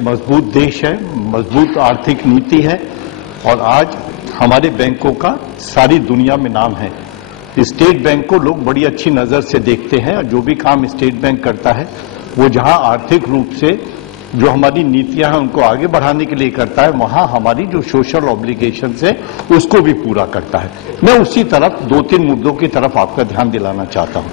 मजबूत देश है, मजबूत आर्थिक नीति है और आज हमारे बैंकों का सारी दुनिया में नाम है। स्टेट बैंक को लोग बड़ी अच्छी नजर से देखते हैं और जो भी काम स्टेट बैंक करता है वो जहां आर्थिक रूप से जो हमारी नीतियां हैं उनको आगे बढ़ाने के लिए करता है, वहां हमारी जो सोशल ऑब्लिगेशंस है उसको भी पूरा करता है। मैं उसी तरफ 2-3 मुद्दों की तरफ आपका ध्यान दिलाना चाहता हूं।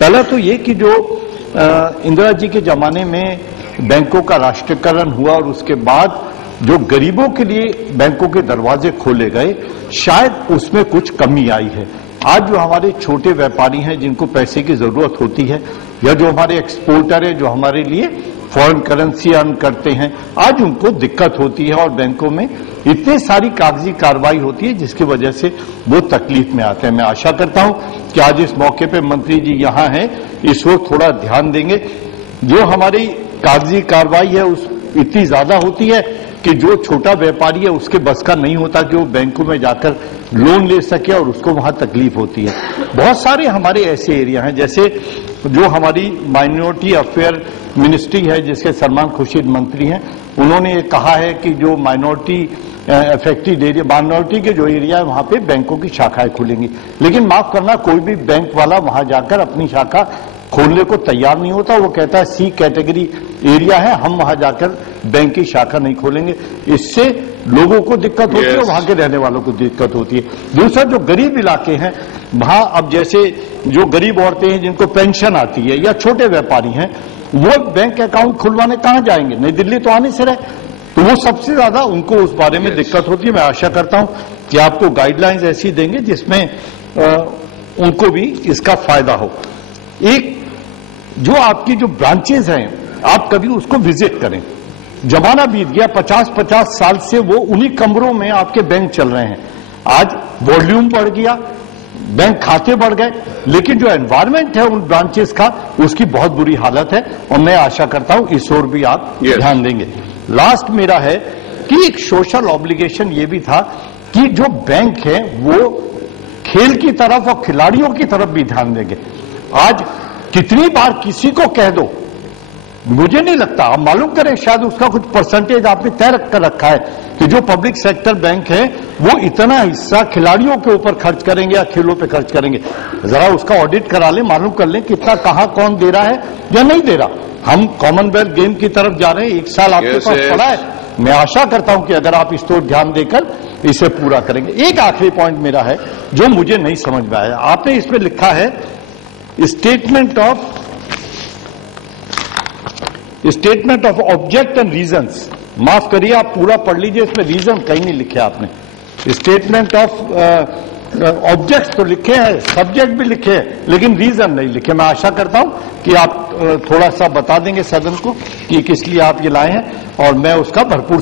पहला तो ये कि जो इंदिरा जी के जमाने में बैंकों का राष्ट्रीयकरण हुआ और उसके बाद जो गरीबों के लिए बैंकों के दरवाजे खोले गए, शायद उसमें कुछ कमी आई है। आज जो हमारे छोटे व्यापारी हैं जिनको पैसे की जरूरत होती है या जो हमारे एक्सपोर्टर है जो हमारे लिए फॉरेन करेंसी अर्न करते हैं, आज उनको दिक्कत होती है और बैंकों में इतनी सारी कागजी कार्रवाई होती है जिसकी वजह से वो तकलीफ में आते हैं। मैं आशा करता हूं कि आज इस मौके पे मंत्री जी यहां हैं, इस वक्त थोड़ा ध्यान देंगे। जो हमारी कागजी कार्रवाई है उस इतनी ज्यादा होती है कि जो छोटा व्यापारी है उसके बस का नहीं होता कि वो बैंकों में जाकर लोन ले सके और उसको वहां तकलीफ होती है। बहुत सारे हमारे ऐसे एरिया हैं, जैसे जो हमारी माइनॉरिटी अफेयर मिनिस्ट्री है जिसके सलमान खुर्शीद मंत्री हैं, उन्होंने कहा है कि जो माइनॉरिटी अफेक्टेड एरिया, माइनॉरिटी के जो एरिया है वहां पे बैंकों की शाखाएं खुलेंगी। लेकिन माफ करना, कोई भी बैंक वाला वहां जाकर अपनी शाखा खोलने को तैयार नहीं होता। वो कहता है सी कैटेगरी एरिया है, हम वहां जाकर बैंक की शाखा नहीं खोलेंगे। इससे लोगों को दिक्कत होती है, वहां के रहने वालों को दिक्कत होती है। दूसरा, जो गरीब इलाके हैं वहां अब जैसे जो गरीब औरतें हैं जिनको पेंशन आती है या छोटे व्यापारी हैं, वो बैंक अकाउंट खुलवाने कहां जाएंगे? नई दिल्ली तो आने से रहे, तो वो सबसे ज्यादा उनको उस बारे में दिक्कत होती है। मैं आशा करता हूं कि आपको गाइडलाइंस ऐसी देंगे जिसमें उनको भी इसका फायदा हो। एक जो आपकी जो ब्रांचेज हैं, आप कभी उसको विजिट करें। जमाना बीत गया, 50-50 साल से वो उन्हीं कमरों में आपके बैंक चल रहे हैं। आज वॉल्यूम बढ़ गया, बैंक खाते बढ़ गए, लेकिन जो एनवायरमेंट है उन ब्रांचेस का, उसकी बहुत बुरी हालत है और मैं आशा करता हूं इस ओर भी आप ध्यान देंगे। लास्ट मेरा है कि एक सोशल ऑब्लिगेशन ये भी था कि जो बैंक है वो खेल की तरफ और खिलाड़ियों की तरफ भी ध्यान देंगे। आज कितनी बार किसी को कह दो, मुझे नहीं लगता, आप मालूम करें, शायद उसका कुछ परसेंटेज आपने तय कर रखा है कि जो पब्लिक सेक्टर बैंक है वो इतना हिस्सा खिलाड़ियों के ऊपर खर्च करेंगे या खेलों पे खर्च करेंगे। जरा उसका ऑडिट करा लें, मालूम कर लें कितना कहां कौन दे रहा है या नहीं दे रहा। हम कॉमनवेल्थ गेम की तरफ जा रहे हैं, 1 साल आपके पास पड़ा है। मैं आशा करता हूं कि अगर आप इस पर ध्यान देकर इसे पूरा करेंगे। एक आखिरी पॉइंट मेरा है जो मुझे नहीं समझ में आया। आपने इसमें लिखा है statement of object and reasons. माफ करिए, आप पूरा पढ़ लीजिए, इसमें रीजन कहीं नहीं लिखे आपने। स्टेटमेंट ऑफ ऑब्जेक्ट्स तो लिखे हैं, सब्जेक्ट भी लिखे हैं, लेकिन रीजन नहीं लिखे। मैं आशा करता हूं कि आप थोड़ा सा बता देंगे सदन को कि किस लिए आप ये लाए हैं और मैं उसका भरपूर